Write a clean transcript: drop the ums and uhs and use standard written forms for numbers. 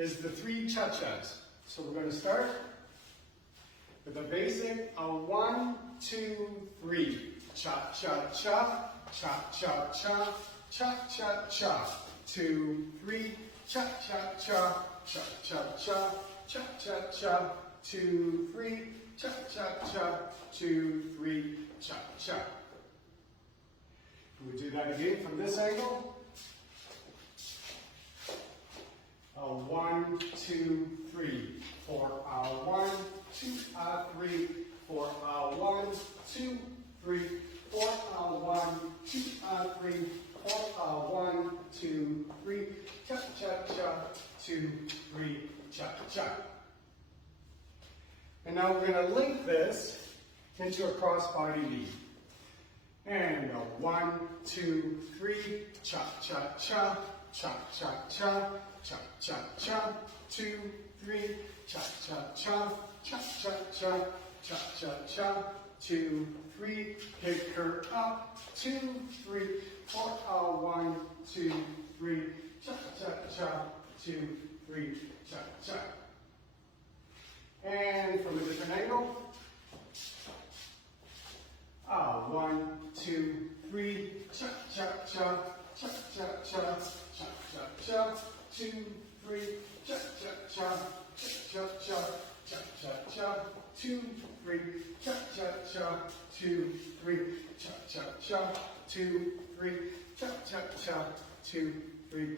is the 3 cha-chas. So we're going to start with a basic 1, 2, 3. Cha-cha-cha, cha-cha-cha, cha-cha-cha. 2, 3, cha-cha-cha, cha-cha-cha, cha-cha-cha. 2, 3, cha-cha-cha, 2, 3, cha-cha. We do that again from this angle. 1, 2, 3, 4, 1, 2, 3, 4, 1, 2, 3, 4, 1, 2, 3, 4, 1, 2, 3, cha cha cha, 2, 3, cha cha. And now we're going to link this into a cross-body knee. And 1, 2, 3, cha cha cha, cha cha cha, cha cha cha, 2, 3, cha cha cha, cha cha cha, cha cha cha, 2, 3, pick her up, 2, 3, 4, 1, 2, 3, cha cha cha, 2, 3, cha cha. And from a different angle. 1, 2, 3, cha cha cha, cha cha cha, cha cha cha, 2, 3, cha cha cha, cha cha cha, cha cha cha, 2, 3, cha cha cha, 2, 3, cha cha cha, 2, 3, cha cha cha, 2, 3,